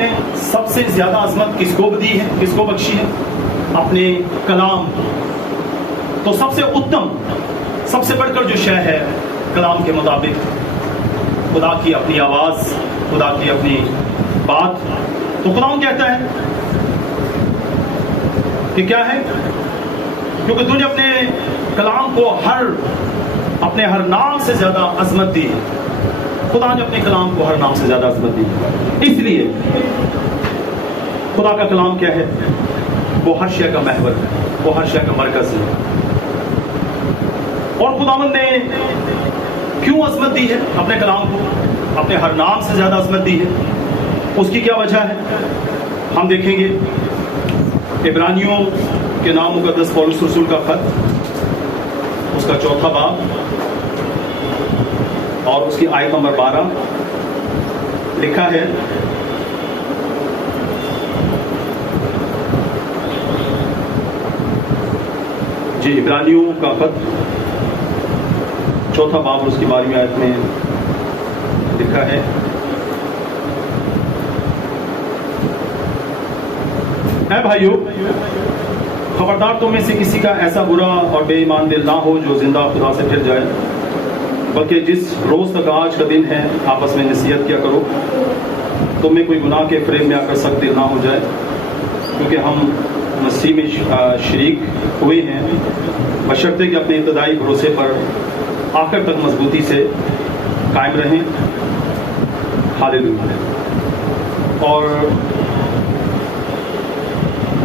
نے سب سے زیادہ عظمت کس کو دی ہے, کس کو بخشی ہے؟ اپنے کلام. تو سب سے اتم, سب سے بڑھ کر جو شے ہے کلام کے مطابق, خدا کی اپنی آواز, خدا کی اپنی بات. تو کلام کہتا ہے کہ کیا ہے, کیونکہ تو نے اپنے کلام کو اپنے ہر نام سے زیادہ عظمت دی. خدا نے اپنے کلام کو ہر نام سے زیادہ عظمت دی. اس لیے خدا کا کلام کیا ہے؟ وہ ہر شے کا محور ہے, وہ ہر شے کا مرکز ہے. اور خداوند نے کیوں عظمت دی ہے اپنے کلام کو, اپنے ہر نام سے زیادہ عظمت دی ہے؟ اس کی کیا وجہ ہے؟ ہم دیکھیں گے عبرانیوں کے نام مقدس پولس رسول کا خط, اس کا 4 باب اور اس کی آیت نمبر 12 لکھا ہے, جی عبرانیوں کا خط 4 باب اور اس کی 12ویں آیت میں لکھا ہے, اے بھائیو خبردار تم میں سے کسی کا ایسا برا اور بے ایمان دل نہ ہو جو زندہ خدا سے پھر جائے, بلکہ جس روز تک آج کا دن ہے آپس میں نصیحت کیا کرو, تم میں کوئی گناہ کے فریب میں آ کر سخت دل نہ ہو جائے, کیونکہ ہم مسیح میں شریک ہوئے ہیں, بشرطے کہ اپنے ابتدائی بھروسے پر آخر تک مضبوطی سے قائم رہیں. ہاللیلویا. اور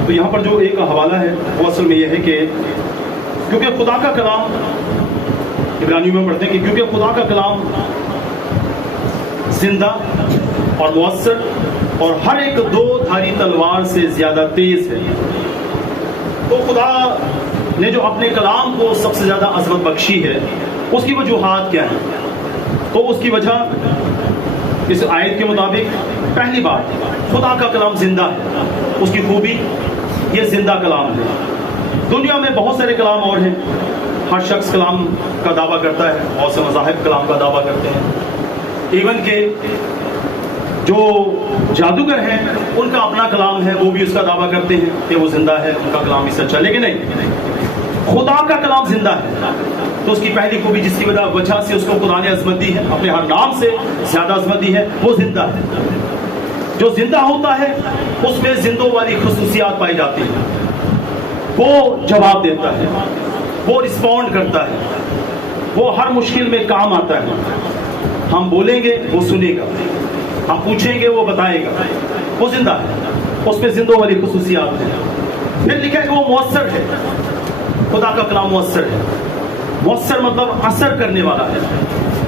تو یہاں پر جو ایک حوالہ ہے وہ اصل میں یہ ہے کہ کیونکہ خدا کا کلام, عبرانیوں میں پڑھتے ہیں کہ کیونکہ خدا کا کلام زندہ اور مؤثر اور ہر ایک 2 دھاری تلوار سے زیادہ تیز ہے. تو خدا نے جو اپنے کلام کو سب سے زیادہ عظمت بخشی ہے, اس کی وجوہات کیا ہیں؟ تو اس کی وجہ اس آیت کے مطابق پہلی بات, خدا کا کلام زندہ ہے. اس کی خوبی یہ زندہ کلام ہے. دنیا میں بہت سارے کلام اور ہیں, ہر شخص کلام کا دعویٰ کرتا ہے, بہت سے مذاہب کلام کا دعویٰ کرتے ہیں, ایون کہ جو جادوگر ہیں ان کا اپنا کلام ہے, وہ بھی اس کا دعویٰ کرتے ہیں کہ وہ زندہ ہے, ان کا کلام بھی سچا. لیکن نہیں, خدا کا کلام زندہ ہے. تو اس کی پہلی خوبی جس کی وجہ سے اس کو خدا نے عظمت دی ہے, اپنے ہر نام سے زیادہ عظمت دی ہے, وہ زندہ ہے. جو زندہ ہوتا ہے اس میں زندوں والی خصوصیات پائی جاتی ہیں. وہ جواب دیتا ہے, وہ رسپونڈ کرتا ہے, وہ ہر مشکل میں کام آتا ہے. ہم بولیں گے وہ سنے گا, ہم پوچھیں گے وہ بتائے گا. وہ زندہ ہے, اس میں زندوں والی خصوصیات ہیں. پھر لکھا ہے کہ وہ مؤثر ہے. خدا کا کلام مؤثر ہے. مؤثر مطلب اثر کرنے والا ہے.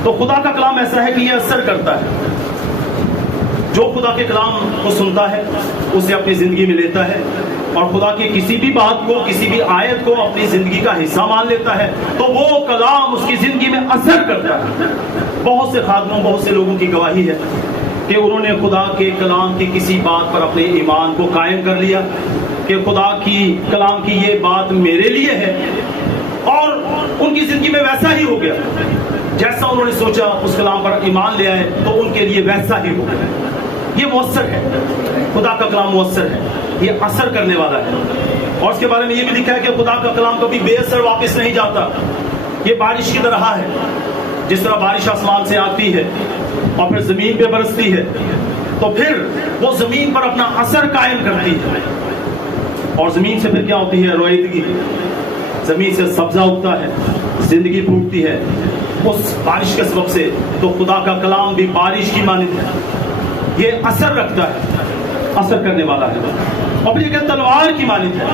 تو خدا کا کلام ایسا ہے کہ یہ اثر کرتا ہے. جو خدا کے کلام کو سنتا ہے اسے اپنی زندگی میں لیتا ہے, اور خدا کی کسی بھی بات کو, کسی بھی آیت کو اپنی زندگی کا حصہ مان لیتا ہے, تو وہ کلام اس کی زندگی میں اثر کرتا ہے. بہت سے خادموں, بہت سے لوگوں کی گواہی ہے کہ انہوں نے خدا کے کلام کی کسی بات پر اپنے ایمان کو قائم کر لیا کہ خدا کی کلام کی یہ بات میرے لیے ہے, اور ان کی زندگی میں ویسا ہی ہو گیا. جیسا انہوں نے سوچا اس کلام پر ایمان لے آئے تو ان کے لیے ویسا ہی ہو گیا. یہ مؤثر ہے, خدا کا کلام مؤثر ہے, یہ اثر کرنے والا ہے. اور اس کے بارے میں یہ بھی لکھا ہے کہ خدا کا کلام کبھی بے اثر واپس نہیں جاتا. یہ بارش کی طرح ہے, جس طرح بارش آسمان سے آتی ہے اور پھر زمین پہ برستی ہے, تو پھر وہ زمین پر اپنا اثر قائم کرتی ہے, اور زمین سے پھر کیا ہوتی ہے؟ رویدگی. زمین سے سبزہ اگتا ہے, زندگی پھوٹتی ہے اس بارش کے سبب سے. تو خدا کا کلام بھی بارش کی مانند ہے, یہ اثر رکھتا ہے, اثر کرنے والا ہے. اور پھر یہ کہ تلوار کی مانند ہے.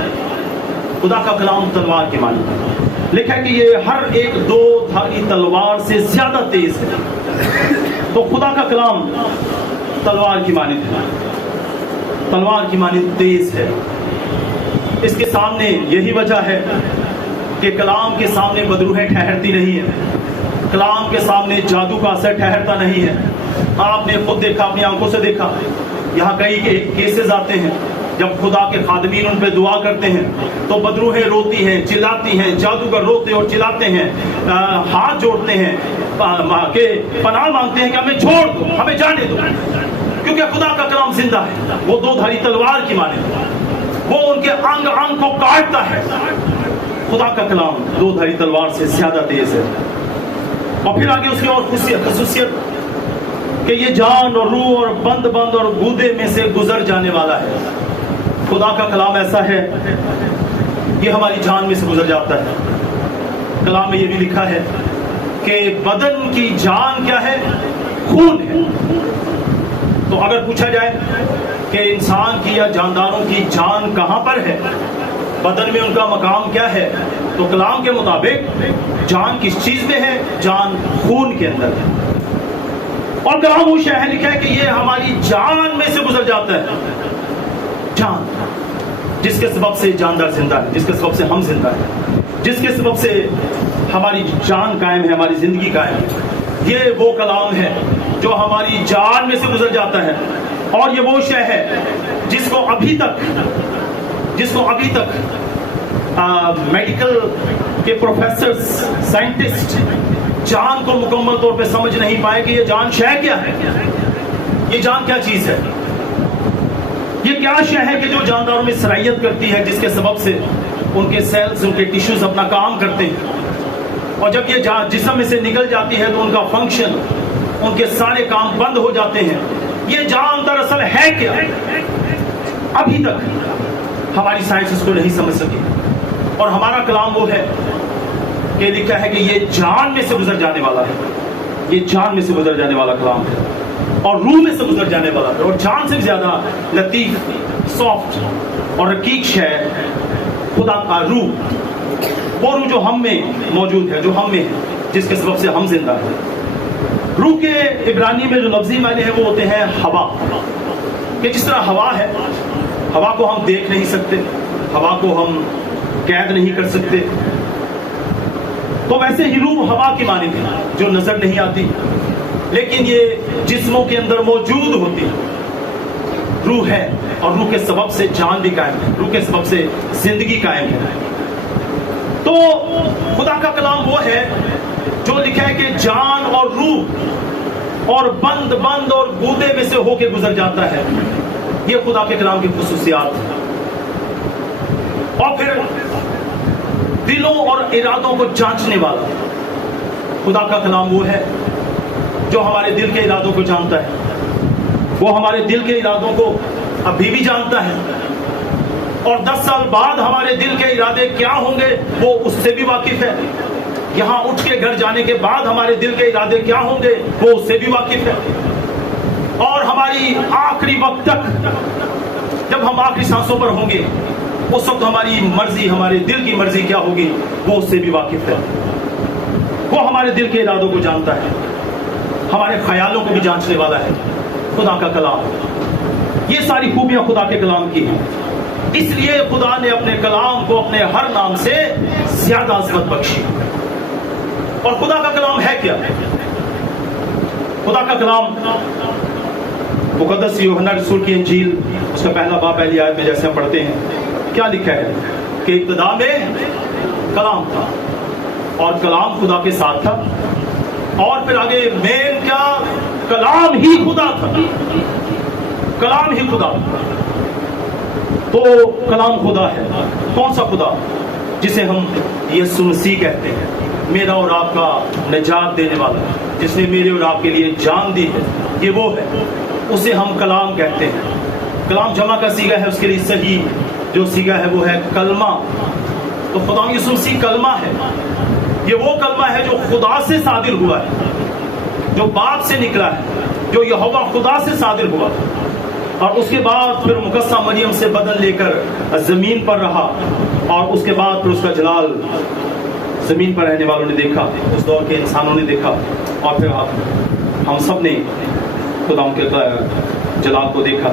خدا کا کلام تلوار کی مانند ہے. لکھا ہے کہ یہ ہر ایک 2 دھاری تلوار سے زیادہ تیز ہے. تو خدا کا کلام تلوار کی مانند ہے, تلوار کی مانند تیز ہے. اس کے سامنے یہی وجہ ہے کہ کلام کے سامنے بدروہیں ٹھہرتی نہیں ہے, کلام کے سامنے جادو کا اثر ٹھہرتا نہیں ہے. آپ نے خود دیکھا, اپنی آنکھوں سے دیکھا, یہاں کئی کیسز آتے ہیں جب خدا کے خادمین ان پہ دعا کرتے ہیں تو بدروہیں روتی ہیں, چلاتی ہیں, جادوگر روتے اور چلاتے ہیں, ہاتھ جوڑتے ہیں کہ پناہ مانگتے ہیں کہ ہمیں چھوڑ دو, ہمیں جانے دو. کیونکہ خدا کا کلام زندہ ہے، وہ دو دھاری تلوار کی مانند، وہ ان کے انگ انگ کو کاٹتا ہے۔ خدا کا کلام دو دھاری تلوار سے زیادہ تیز ہے۔ اور پھر آگے اس کی اور خصوصیت کہ یہ جان اور روح اور بند اور گودے میں سے گزر جانے والا ہے۔ خدا کا کلام ایسا ہے، یہ ہماری جان میں سے گزر جاتا ہے۔ کلام میں یہ بھی لکھا ہے کہ بدن کی جان کیا ہے؟ خون ہے۔ تو اگر پوچھا جائے کہ انسان کی یا جانداروں کی جان کہاں پر ہے، بدن میں ان کا مقام کیا ہے، تو کلام کے مطابق جان کس چیز میں ہے؟ جان خون کے اندر ہے۔ اور کلام وہ شے ہے، لکھا ہے کہ یہ ہماری جان میں سے گزر جاتا ہے۔ جان جس کے سبب سے جاندار زندہ ہے، جس کے سبب سے ہم زندہ ہیں، جس کے سبب سے ہماری جان قائم ہے، ہماری زندگی قائم ہے، یہ وہ کلام ہے جو ہماری جان میں سے گزر جاتا ہے۔ اور یہ وہ شے ہے جس کو ابھی تک میڈیکل کے پروفیسر سائنٹسٹ جان کو مکمل طور پہ سمجھ نہیں پائے کہ یہ جان شے کیا ہے، یہ جان کیا چیز ہے، یہ کیا شے ہے کہ جو جانداروں میں صلاحیت کرتی ہے، جس کے سبب سے ان کے سیلز، ان کے ٹیشوز اپنا کام کرتے ہیں، اور جب یہ جان جسم میں سے نکل جاتی ہے تو ان کا فنکشن، ان کے سارے کام بند ہو جاتے ہیں۔ یہ جان دراصل ہے کیا؟ ابھی تک ہماری سائنس اس کو نہیں سمجھ سکی، اور ہمارا کلام وہ ہے کہ لکھا ہے کہ یہ جان میں سے گزر جانے والا ہے، یہ جان میں سے گزر جانے والا کلام ہے، اور روح میں سے گزر جانے والا ہے۔ اور جان سے زیادہ لطیف، سافٹ اور رقیق شے خدا کا روح، وہ روح جو ہم میں موجود ہے، جو ہم میں ہے، جس کے سبب سے ہم زندہ ہیں۔ روح کے عبرانی میں جو لفظی معنی ہے وہ ہوتے ہیں ہوا، کہ جس طرح ہوا ہے، ہوا کو ہم دیکھ نہیں سکتے، ہوا کو ہم قید نہیں کر سکتے، تو ویسے ہی روح ہوا کی مانند ہے جو نظر نہیں آتی، لیکن یہ جسموں کے اندر موجود ہوتی ہے۔ روح ہے، اور روح کے سبب سے جان بھی قائم ہے، روح کے سبب سے زندگی قائم ہے۔ تو خدا کا کلام وہ ہے جو لکھا ہے کہ جان اور روح اور بند اور گودے میں سے ہو کے گزر جاتا ہے۔ یہ خدا کے کلام کی خصوصیات ہیں۔ اور پھر دلوں اور ارادوں کو جانچنے والا خدا کا کلام وہ ہے جو ہمارے دل کے ارادوں کو جانتا ہے، وہ ہمارے دل کے ارادوں کو ابھی بھی جانتا ہے، اور 10 سال بعد ہمارے دل کے ارادے کیا ہوں گے وہ اس سے بھی واقف ہے۔ یہاں اٹھ کے گھر جانے کے بعد ہمارے دل کے ارادے کیا ہوں گے وہ اس سے بھی واقف ہے، اور ہماری آخری وقت تک جب ہم آخری سانسوں پر ہوں گے اس وقت ہماری مرضی، ہمارے دل کی مرضی کیا ہوگی وہ اس سے بھی واقف ہے۔ وہ ہمارے دل کے ارادوں کو جانتا ہے، ہمارے خیالوں کو بھی جانچنے والا ہے خدا کا کلام۔ یہ ساری خوبیاں خدا کے کلام کی ہیں، اس لیے خدا نے اپنے کلام کو اپنے ہر نام سے زیادہ عظمت بخشی۔ اور خدا کا کلام ہے کیا؟ خدا کا کلام مقدس یوحنا رسول کی انجیل اس کا پہلا باب پہلی آیت میں جیسے ہم پڑھتے ہیں کیا لکھا ہے کہ ابتدا میں کلام تھا اور کلام خدا کے ساتھ تھا، اور پھر آگے مین کیا؟ کلام ہی خدا تھا، کلام ہی خدا۔ تو کلام خدا ہے، کون سا خدا؟ جسے ہم یسوع مسیح کہتے ہیں، میرا اور آپ کا نجات دینے والا، جس نے میرے اور آپ کے لیے جان دی ہے، یہ وہ ہے، اسے ہم کلام کہتے ہیں۔ کلام جمع کا صیغہ ہے، اس کے لیے صحیح جو صیغہ ہے وہ ہے کلمہ۔ تو خدا یسوع مسیح کلمہ ہے، یہ وہ کلمہ ہے جو خدا سے صادر ہوا ہے، جو باپ سے نکلا ہے، جو یہوہ خدا سے صادر ہوا، اور اس کے بعد پھر مقدسہ مریم سے بدن لے کر زمین پر رہا، اور اس کے بعد پھر اس کا جلال زمین پر رہنے والوں نے دیکھا، اس دور کے انسانوں نے دیکھا، اور پھر ہم سب نے خدا ان کے جلال کو دیکھا۔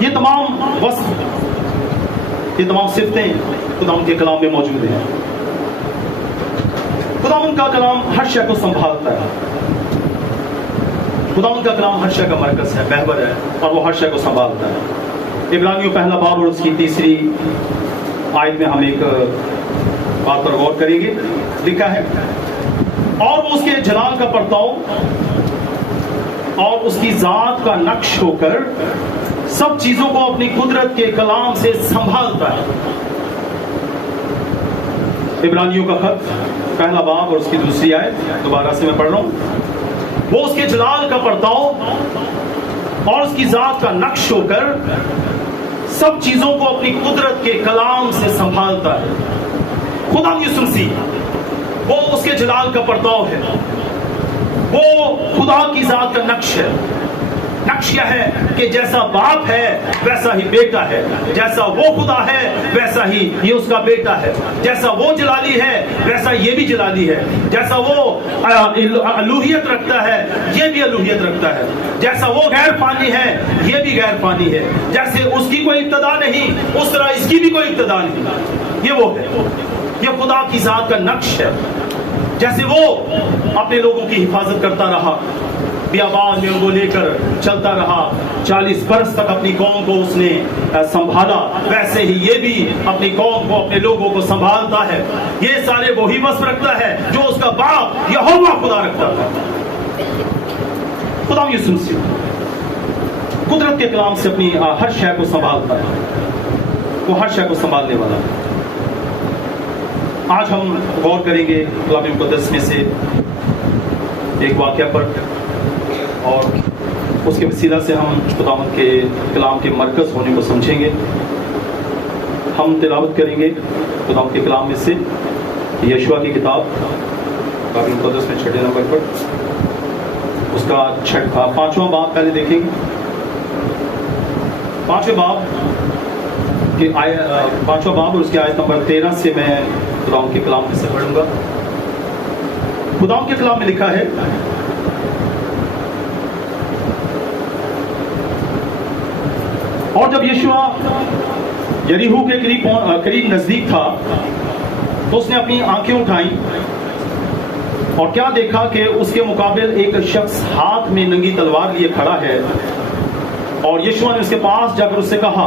یہ تمام وصف، یہ تمام صفتیں خدا ان کے کلام میں موجود ہیں۔ خدا ان کا کلام ہر شے کو سنبھالتا ہے، خدا ان کا کلام ہر شے کا مرکز ہے، محور ہے، اور وہ ہر شے کو سنبھالتا ہے۔ عبرانیوں پہلا باب اور اس کی 3 آیت میں ہم ایک بات پر غور کریں گے۔ لکھا ہے اور وہ اس کے جلال کا پرتاؤ اور اس کی ذات کا نقش ہو کر سب چیزوں کو اپنی قدرت کے کلام سے سنبھالتا ہے۔ عبرانیوں کا خط پہلا باب اور اس کی دوسری آیت دوبارہ سے میں پڑھ رہا ہوں۔ وہ اس کے جلال کا پرتاؤ اور اس کی ذات کا نقش ہو کر سب چیزوں کو اپنی قدرت کے کلام سے سنبھالتا ہے۔ خدا یسوع مسیح وہ اس کے جلال کا پرتاؤ ہے، وہ خدا کی ذات کا نقش ہے۔ نقش کیا ہے کہ جیسا باپ ہے ویسا ہی بیٹا ہے، جیسا وہ خدا ہے ویسا ہی یہ اس کا بیٹا ہے، جیسا وہ جلالی ہے ویسا یہ بھی جلالی ہے، جیسا وہ الوہیت رکھتا ہے یہ بھی الوہیت رکھتا ہے، جیسا وہ غیر فانی ہے یہ بھی غیر فانی ہے، جیسے اس کی کوئی ابتدا نہیں اس طرح اس کی بھی کوئی ابتدا نہیں۔ یہ وہ ہے، یہ خدا کی ذات کا نقش ہے۔ جیسے وہ اپنے لوگوں کی حفاظت کرتا رہا، بیابان میں ان کو لے کر چلتا رہا، 40 برس تک اپنی قوم کو اس نے سنبھالا، ویسے ہی یہ بھی اپنی قوم کو اپنے لوگوں کو سنبھالتا ہے۔ یہ سارے وہی وصف رکھتا ہے جو اس کا باپ یہوہ خدا رکھتا تھا۔ خدا یسوع مسیح قدرت کے کلام سے اپنی ہر شے کو سنبھالتا ہے، وہ ہر شے کو سنبھالنے والا ہے۔ آج ہم غور کریں گے کلام مقدس میں سے ایک واقعہ پر، اور اس کے وسیلہ سے ہم خداوند کے کلام کے مرکز ہونے کو سمجھیں گے۔ ہم تلاوت کریں گے خداوند کے کلام میں سے یشوع کی کتاب کلام مقدس میں 6 نمبر پر، اس کا 5واں باب پہلے دیکھیں گے۔ 5ویں باب اور اس کی آیت نمبر 13 سے میں خداوند کے کلام میں سے پڑھوں گا۔ خداوند کے کلام میں لکھا ہے، اور جب یشوع یریحو کے قریب نزدیک تھا تو اس نے اپنی آنکھیں اٹھائیں اور کیا دیکھا کہ اس کے مقابل ایک شخص ہاتھ میں ننگی تلوار لیے کھڑا ہے، اور یشوع نے اس کے پاس جا کر اس سے کہا،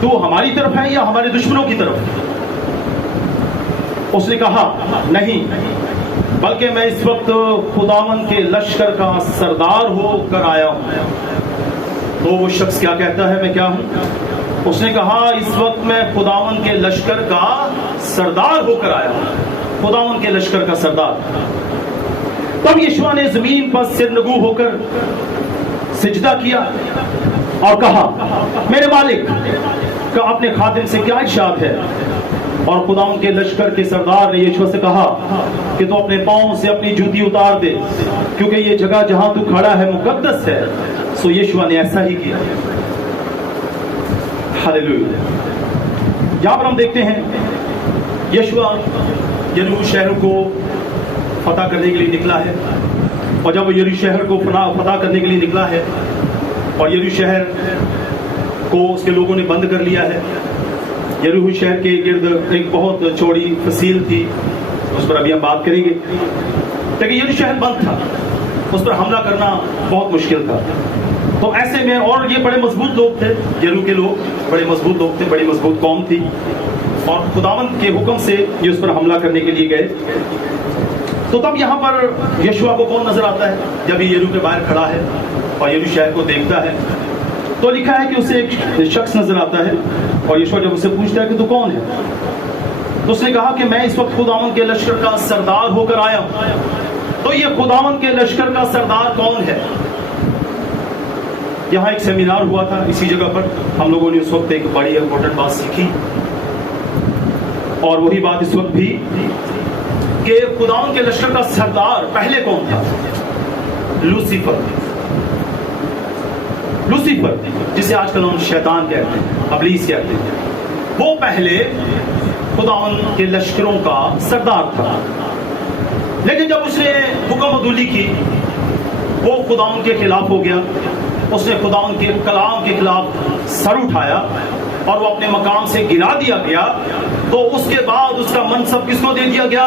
تو ہماری طرف ہے یا ہمارے دشمنوں کی طرف؟ اس نے کہا، نہیں، بلکہ میں اس وقت خداوند کے لشکر کا سردار ہو کر آیا ہوں۔ تو وہ شخص کیا کہتا ہے، میں کیا ہوں؟ اس نے کہا، اس وقت میں خداوند کے لشکر کا سردار ہو کر آیا ہوں، خداوند کے لشکر کا سردار۔ تب یشوع نے زمین پر سرنگو ہو کر سجدہ کیا اور کہا، میرے مالک کا اپنے خادم سے کیا ارشاد ہے؟ اور خداوند کے لشکر کے سردار نے یشوع سے کہا کہ تو اپنے پاؤں سے اپنی جوتی اتار دے، کیونکہ یہ جگہ جہاں تو کھڑا ہے مقدس ہے۔ سو یشوع نے ایسا ہی کیا۔ ہاللیلویا۔ یہاں پر ہم دیکھتے ہیں یشوع یریحو شہر کو فتح کرنے کے لیے نکلا ہے، اور جب وہ یریحو شہر کو فتح کرنے کے لیے نکلا ہے اور یریحو شہر کو اس کے لوگوں نے بند کر لیا ہے، یریحو شہر کے گرد ایک بہت چوڑی فصیل تھی، اس پر ابھی ہم بات کریں گے، لیکن یریحو شہر بند تھا، اس پر حملہ کرنا بہت مشکل تھا۔ تو ایسے میں، اور یہ بڑے مضبوط لوگ تھے، یریحو کے لوگ بڑے مضبوط لوگ تھے، بڑی مضبوط قوم تھی، اور خداوند کے حکم سے یہ اس پر حملہ کرنے کے لیے گئے۔ تو تب یہاں پر یشوع کو کون نظر آتا ہے؟ جب یہ یریحو کے باہر کھڑا ہے اور یریحو شہر کو دیکھتا ہے تو لکھا ہے کہ اسے ایک شخص نظر آتا ہے، اور یشوع جب اسے پوچھتا ہے کہ تو کون ہے، تو اس نے کہا کہ میں اس وقت خداوند کے لشکر کا سردار ہو کر آیا ہوں۔ تو یہ خداوند کے لشکر کا سردار کون ہے؟ یہاں ایک سیمینار ہوا تھا اسی جگہ پر، ہم لوگوں نے اس وقت ایک بڑی امپورٹنٹ بات سیکھی، اور وہی بات اس وقت بھی کہ خداوند کے لشکر کا سردار پہلے کون تھا؟ لوسیفر، جسے آج کل ہم شیطان کہتے ہیں، ابلیس کہتے ہیں، وہ پہلے خداوند کے لشکروں کا سردار تھا، لیکن جب اس نے حکم عدولی کی وہ خداوند کے خلاف ہو گیا، اس نے خداوند کے کلام کے خلاف سر اٹھایا اور وہ اپنے مقام سے گرا دیا گیا، تو اس کے بعد اس کا منصب کس کو دے دیا گیا؟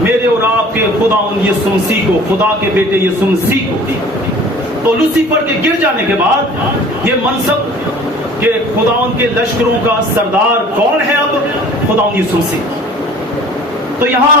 میرے اور آپ کے خداوند یسوع مسیح کو، خدا کے بیٹے یسوع مسیح کو۔ تو لوسیفر کے گر جانے کے بعد یہ منصب کہ خداوند کے لشکروں کا سردار کون ہے؟ اب خداوند یسوع مسیح۔ تو یہاں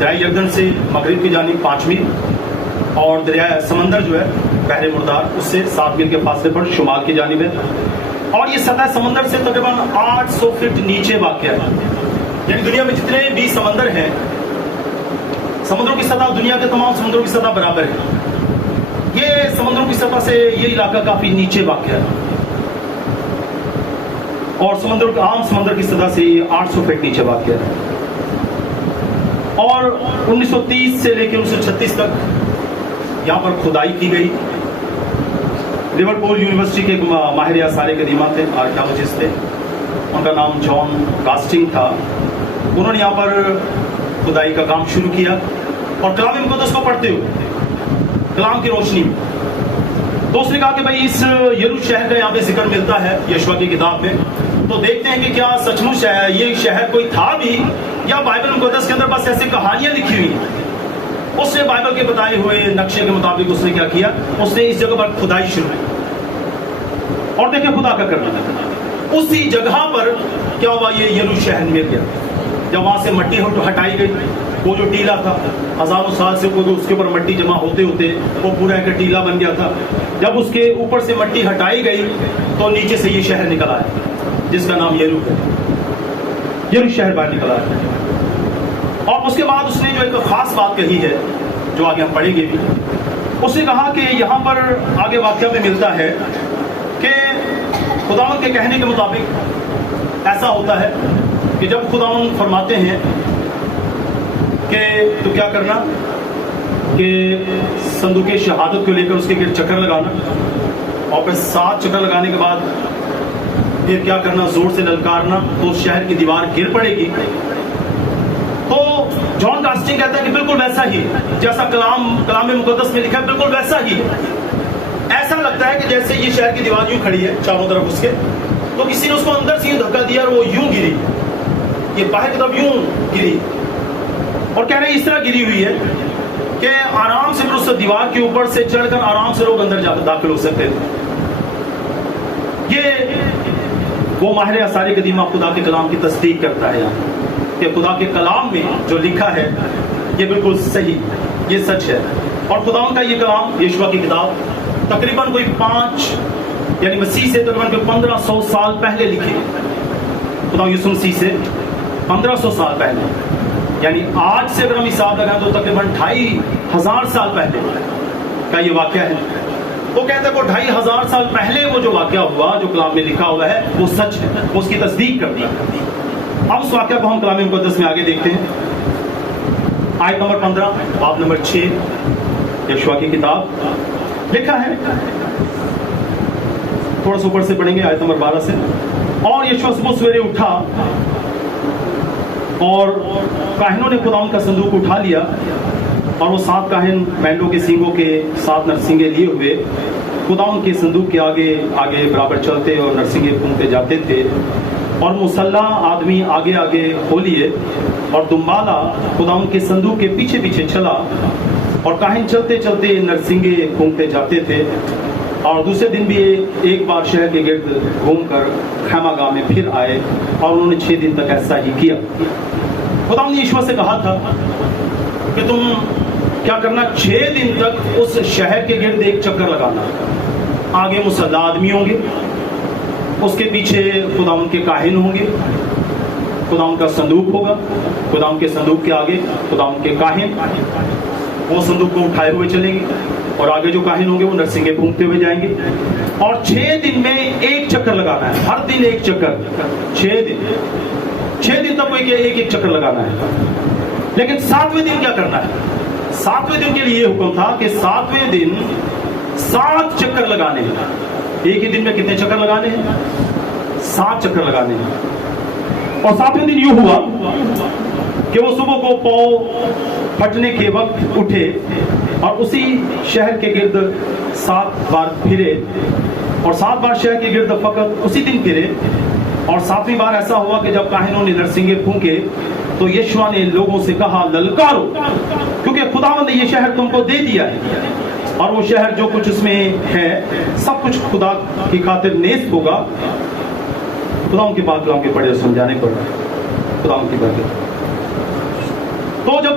دریائے یردن سے مغرب کی جانب 5 میل اور دریائے سمندر جو ہے بحر مردار اس سے 7 میل کے فاصلے پر شمال کی جانب ہے، اور یہ سطح سمندر سے تقریباً 800 فٹ نیچے واقع ہے. یعنی دنیا میں جتنے بھی سمندر ہیں، سمندروں کی سطح دنیا کے تمام سمندروں کی سطح برابر ہے. یہ سمندروں کی سطح سے یہ علاقہ کافی نیچے واقع ہے، اور عام سمندر کی سطح سے 800 فٹ نیچے واقع ہے. اور 1930 سے لے کے 1936 تک یہاں پر کھدائی کی گئی. لیورپول یونیورسٹی کے ماہر آثار قدیمہ تھے، آرکیالوجسٹ تھے، ان کا نام جان کاسٹنگ تھا. انہوں نے یہاں پر کھدائی کا کام شروع کیا اور کلام مقدس کو پڑھتے ہوئے کلام کی روشنی میں. تو اس نے کہا کہ بھائی اس یروشلم شہر کا یہاں پہ ذکر ملتا ہے یشوع کی کتاب میں، تو دیکھتے ہیں کہ کیا سچ مچ یہ شہر کوئی تھا بھی یا بائبل مقدس کے اندر بس ایسی کہانیاں لکھی ہوئی ہیں. اس نے بائبل کے بتائے ہوئے نقشے کے مطابق اس نے کیا کیا، اس نے اس جگہ پر کھدائی شروع کی. اور دیکھیں خدا کا کرنا، اسی جگہ پر کیا ہوا، یہ یروشلم شہر مل گیا. جب وہاں سے مٹی ہٹائی گئی، وہ جو ٹیلا تھا ہزاروں سال سے اس کے اوپر مٹی جمع ہوتے ہوتے وہ پورا ایک ٹیلا بن گیا تھا. جب اس کے اوپر سے مٹی ہٹائی گئی تو نیچے سے یہ شہر نکل آیا جس کا نام یرو ہے. یرو شہر باہر نکل آیا. اور اس کے بعد اس نے جو ایک خاص بات کہی ہے جو آگے ہم پڑھیں گے بھی، اس نے کہا کہ یہاں پر آگے واقعہ میں ملتا ہے کہ خداوند کے کہنے کے مطابق ایسا ہوتا ہے کہ جب خداوند فرماتے ہیں کہ تو کیا کرنا کہ صندوق شہادت کو لے کر اس کے گرد چکر لگانا، اور پھر 7 چکر لگانے کے بعد پھر کیا کرنا، زور سے للکارنا تو اس شہر کی دیوار گر پڑے گی. تو جان کاسٹنگ کہتا ہے کہ بالکل ویسا ہی جیسا کلام مقدس میں لکھا ہے، بالکل ویسا ہی. ایسا لگتا ہے کہ جیسے یہ شہر کی دیوار یوں کھڑی ہے چاروں طرف اس کے، تو کسی نے اس کو اندر سے دھکا دیا اور وہ یوں گری، یہ باہر کی طرف یوں گری. اور کہہ رہے ہیں اس طرح گری ہوئی ہے کہ آرام سے پھر اس دیوار کے اوپر سے چڑھ کر آرام سے لوگ اندر داخل ہو سکتے تھے. یہ وہ ماہر آثار قدیمہ خدا کے کلام کی تصدیق کرتا ہے کہ خدا کے کلام میں جو لکھا ہے یہ بالکل صحیح، یہ سچ ہے. اور خدا کا یہ کلام یشوع کی کتاب تقریباً کوئی 5 یعنی مسیح سے تقریباً 1500 سال پہلے لکھی. خدا یسوع مسیح سے 1500 سال پہلے، یعنی آج سے اگر ہم حساب لگائیں تو تقریباً 2500 سال پہلے کا یہ واقعہ ہے. وہ کہتے ہیں وہ 2500 سال پہلے وہ جو واقعہ ہوا جو کلام میں لکھا ہوا ہے وہ سچ ہے، وہ اس کی تصدیق کرتی ہے. اب اس واقعہ کو ہم کلام مقدس میں آگے دیکھتے ہیں. آیت نمبر 15 باب نمبر 6 یشوع کی کتاب لکھا ہے، تھوڑا سا اوپر سے پڑھیں گے آیت نمبر 12 سے. اور یشوع صبح سویرے اٹھا اور کاہنوں نے خداوند کا صندوق اٹھا لیا، اور وہ 7 کاہن مینڈوں کے سینگوں کے 7 نرسنگے لیے ہوئے خداوند کے صندوق کے آگے آگے برابر چلتے اور نرسنگے پھونکتے جاتے تھے. اور مسلح آدمی آگے آگے ہو لیے اور دنبالا خداوند کے صندوق کے پیچھے پیچھے چلا، اور کاہن چلتے چلتے نرسنگے پھونکتے جاتے تھے. اور دوسرے دن بھی ایک بار شہر کے گرد گھوم کر خیمہ گاہ میں پھر آئے، اور انہوں نے 6 دن تک ایسا ہی کیا. خداوند نے یشوع سے کہا تھا کہ تم کیا کرنا، 6 دن تک اس شہر کے گرد ایک چکر لگانا. آگے مسلح آدمی ہوں گے، اس کے پیچھے خداوند کے کاہن ہوں گے، خداوند کا صندوق ہوگا، خداوند کے صندوق کے آگے خداوند کے کاہن وہ صندوق کو اٹھائے ہوئے چلیں گے، اور آگے جو کاہن ہوں گے وہ نرسنگے پھونکتے ہوئے جائیں گے. اور 6 دن میں ایک چکر لگانا ہے، ہر دن ایک چکر. 6 دن تک ایک چکر لگانا ہے. لیکن 7ویں دن کیا کرنا ہے؟ 7ویں دن کے لیے یہ حکم تھا کہ 7ویں دن 7 چکر لگانے ہیں. ایک ہی دن میں کتنے چکر لگانے ہیں؟ 7 چکر لگانے ہیں. اور 7ویں دن یوں ہوا کہ وہ صبح کو پاؤں پھٹنے کے وقت اٹھے اور اسی شہر کے گرد 7 بار پھرے، اور 7 بار شہر کے گرد فقط اسی دن پھرے. اور 7ویں بار ایسا ہوا کہ جب کاہنوں نے نرسنگے پھونکے تو یشوع نے لوگوں سے کہا للکارو، کیونکہ خداوند نے یہ شہر تم کو دے دیا ہے، اور وہ شہر جو کچھ اس میں ہے سب کچھ خدا کی خاطر نیست ہوگا. خدا ان کے پاک کلام کے پڑھے سمجھانے پر خدا ان کی برکت. تو جب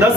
10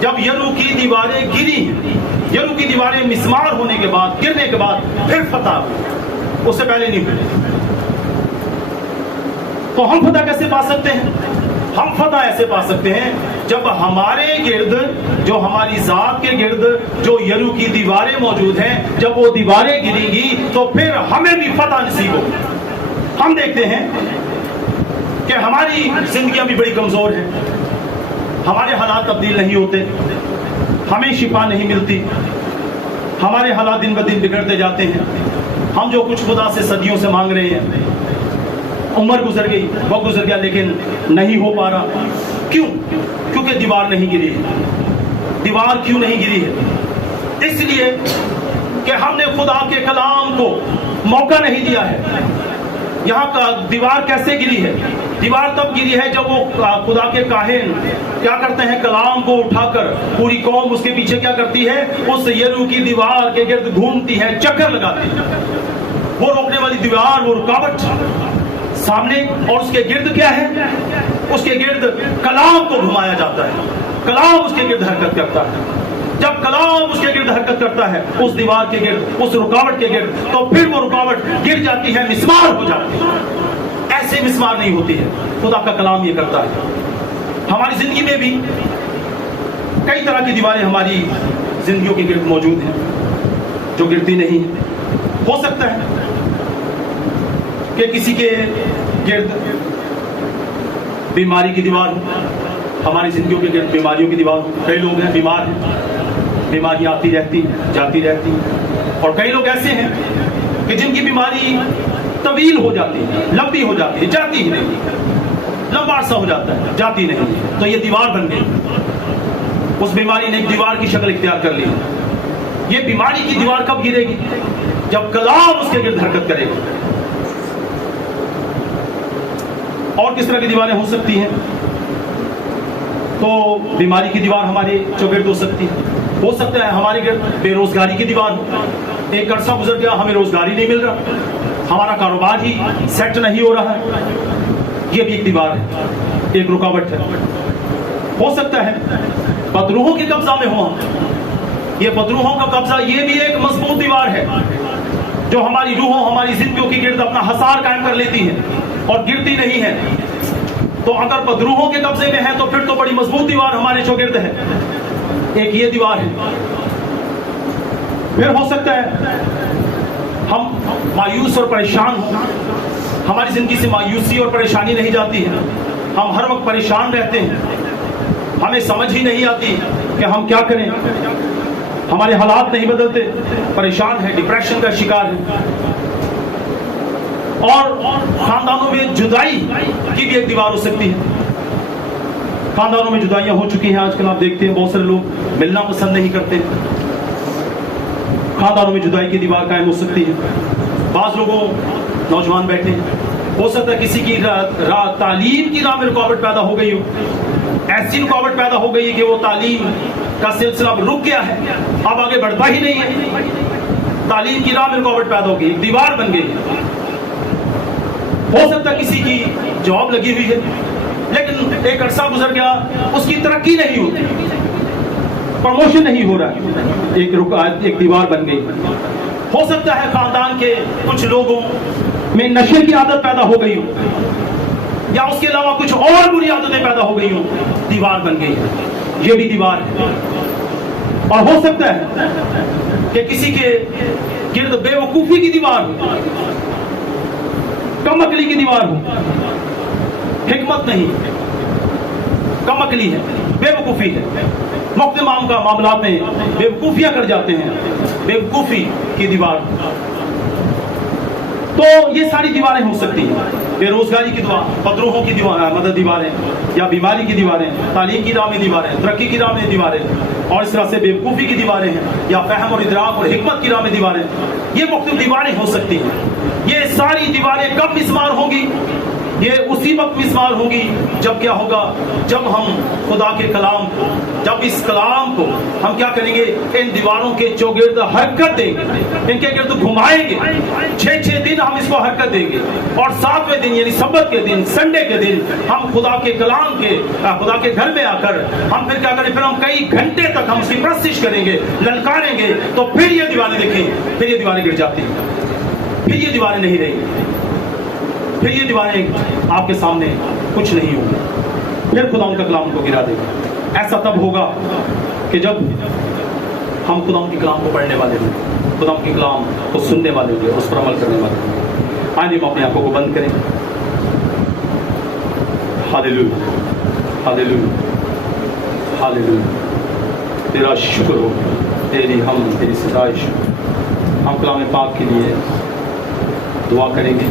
جب یرو کی دیواریں گری ہیں، یرو کی دیواریں مسمار ہونے کے بعد، گرنے کے بعد پھر فتح، اس سے پہلے نہیں ہوئی۔ تو ہم فتح کیسے پا سکتے ہیں؟ ہم فتح ایسے پا سکتے ہیں جب ہمارے گرد، جو ہماری ذات کے گرد جو یرو کی دیواریں موجود ہیں، جب وہ دیواریں گریں گی تو پھر ہمیں بھی فتح نصیب ہوگی۔ ہم دیکھتے ہیں کہ ہماری زندگیاں بھی بڑی کمزور ہیں، ہمارے حالات تبدیل نہیں ہوتے، ہمیں شفا نہیں ملتی، ہمارے حالات دن بدن بگڑتے جاتے ہیں۔ ہم جو کچھ خدا سے صدیوں سے مانگ رہے ہیں، عمر گزر گئی، وقت گزر گیا، لیکن نہیں ہو پا رہا۔ کیوں؟ کیونکہ دیوار نہیں گری ہے۔ دیوار کیوں نہیں گری ہے؟ اس لیے کہ ہم نے خدا کے کلام کو موقع نہیں دیا ہے۔ یہاں کا دیوار کیسے گری ہے؟ دیوار تب گری ہے جب وہ خدا کے کاہن کیا کرتے ہیں، کلام کو اٹھا کر پوری قوم اس کے پیچھے کیا کرتی ہے، اس یرو کی دیوار کے گرد گھومتی ہے، چکر لگاتی ہے۔ وہ روکنے والی دیوار، وہ رکاوٹ سامنے، اور اس کے گرد کیا ہے؟ اس کے گرد کلام کو گھمایا جاتا ہے، کلام اس کے گرد حرکت کرتا ہے۔ جب کلام اس کے گرد حرکت کرتا ہے، اس دیوار کے گرد، اس رکاوٹ کے گرد، تو پھر وہ رکاوٹ گر جاتی ہے، مسمار ہو جاتی ہے۔ ایسے مسمار نہیں ہوتی ہے، خدا کا کلام یہ کرتا ہے۔ ہماری زندگی میں بھی کئی طرح کی دیواریں ہماری زندگیوں کے گرد موجود ہیں جو گرتی نہیں ہیں۔ ہو سکتا ہے کہ کسی کے گرد بیماری کی دیوار ہو، ہماری زندگیوں کے گرد بیماریوں کی دیوار ہو۔ کئی لوگ ہیں بیمار ہیں، بیماریاں آتی رہتی ہیں، جاتی رہتی ہیں، اور کئی لوگ ایسے ہیں کہ جن کی بیماری طویل ہو جاتی ہے، لمبی ہو جاتی ہے، جاتی ہی نہیں، لمبا عرصہ ہو جاتا ہے، جاتی نہیں، تو یہ دیوار بن گئی۔ اس بیماری نے ایک دیوار کی شکل اختیار کر لی۔ یہ بیماری کی دیوار کب گرے گی؟ جب کلام اس کے گرد حرکت کرے گا۔ اور کس طرح کی دیواریں ہو سکتی ہیں؟ تو بیماری کی دیوار ہمارے چوگرد ہو سکتی ہے۔ ہو سکتا ہے ہمارے گرد بے روزگاری کی دیوار ہو، ایک عرصہ گزر گیا، ہمیں روزگاری نہیں مل رہا، ہمارا کاروبار ہی سیٹ نہیں ہو رہا ہے، یہ بھی ایک دیوار ہے، ایک رکاوٹ ہے۔ ہو سکتا ہے بدروحوں کے قبضہ میں ہو ہم، یہ بدروحوں کا قبضہ، یہ بھی ایک مضبوط دیوار ہے جو ہماری روحوں، ہماری زندگیوں کی گرد اپنا حصار قائم کر لیتی ہے اور گرتی نہیں ہے۔ تو اگر بدروحوں کے قبضے میں ہے تو پھر تو بڑی مضبوط دیوار ہمارے چوگرد ہے، ایک یہ دیوار ہے۔ پھر ہو سکتا ہے ہم مایوس اور پریشان ہوں، ہماری زندگی سے مایوسی اور پریشانی نہیں جاتی ہے، ہم ہر وقت پریشان رہتے ہیں، ہمیں سمجھ ہی نہیں آتی کہ ہم کیا کریں، ہمارے حالات نہیں بدلتے، پریشان ہے، ڈپریشن کا شکار ہے۔ اور خاندانوں میں جدائی کی بھی ایک دیوار ہو سکتی ہے۔ خاندانوں میں جدائیاں ہو چکی ہیں، آج کل آپ دیکھتے ہیں بہت سارے لوگ ملنا پسند نہیں کرتے، خاندانوں میں جدائی کی دیوار قائم ہو سکتی ہے۔ بعض لوگوں، نوجوان بیٹھے ہیں، ہو سکتا ہے کسی کی تعلیم کی راہ میں رکاوٹ پیدا ہو گئی ہو، ایسی رکاوٹ پیدا ہو گئی کہ وہ تعلیم کا سلسلہ اب رک گیا ہے، اب آگے بڑھتا ہی نہیں ہے، تعلیم کی راہ میں رکاوٹ پیدا ہو گئی، ایک دیوار بن گئی۔ ہو سکتا ہے کسی کی جاب لگی ہوئی ہے لیکن ایک عرصہ گزر گیا، اس کی ترقی نہیں ہوتی، پروموشن نہیں ہو رہا، ایک دیوار بن گئی۔ ہو سکتا ہے خاندان کے کچھ لوگوں میں نشے کی عادت پیدا ہو گئی ہو، یا اس کے علاوہ کچھ اور بری عادتیں پیدا ہو گئی ہوں، دیوار بن گئی، یہ بھی دیوار ہے۔ اور ہو سکتا ہے کہ کسی کے گرد بے وقوفی کی دیوار ہو، کم عقلی کی دیوار ہو، حکمت نہیں، کم عقلی ہے، بے وقوفی ہے، مختلف معاملات میں بے وقوفیاں کر جاتے ہیں، بے وقوفی کی دیوار۔ تو یہ ساری دیواریں ہو سکتی ہیں، بے روزگاری کی دیوار، بدروحوں کی مدد دیواریں، یا بیماری کی دیواریں، تعلیم کی راہ میں دیواریں، ترقی کی راہ میں دیواریں، اور اس طرح سے بے وقوفی کی دیواریں ہیں، یا فہم اور ادراک اور حکمت کی راہ میں دیواریں، یہ مختلف دیواریں ہو سکتی ہیں۔ یہ ساری دیواریں کب مسمار ہوں گی؟ یہ اسی وقت مسمار ہوگی جب کیا ہوگا، جب ہم خدا کے کلام کو، جب اس کلام کو ہم کیا کریں گے، ان دیواروں کے چوگرد حرکت دیں گے، ان کے گرد گھمائیں گے، 6 دن ہم اس کو حرکت دیں گے، اور 7ویں دن یعنی سبت کے دن، سنڈے کے دن ہم خدا کے کلام کے، خدا کے گھر میں آ کر ہم پھر کیا کریں، پھر ہم کئی گھنٹے تک ہم اس کی پرستش کریں گے، للکاریں گے، تو پھر یہ دیواریں دیکھیں، پھر یہ دیواریں گر جاتی ہیں، پھر یہ دیواریں نہیں رہی، پھر یہ دیواریں آپ کے سامنے کچھ نہیں ہوگی، پھر خدا ان کا کلام کو گرا دے گا۔ ایسا تب ہوگا کہ جب ہم خدا ان کے کلام کو پڑھنے والے ہوں، خدا ان کے کلام کو سننے والے ہوں گے، اس پر عمل کرنے والے ہوں گے۔ آئیے ہم اپنی آنکھوں کو بند کریں۔ ہاللیلویا، ہاللیلویا، ہاللیلویا، تیرا شکر ہو، تیری ستائش۔ ہم کلام پاک کے لیے دعا کریں گے۔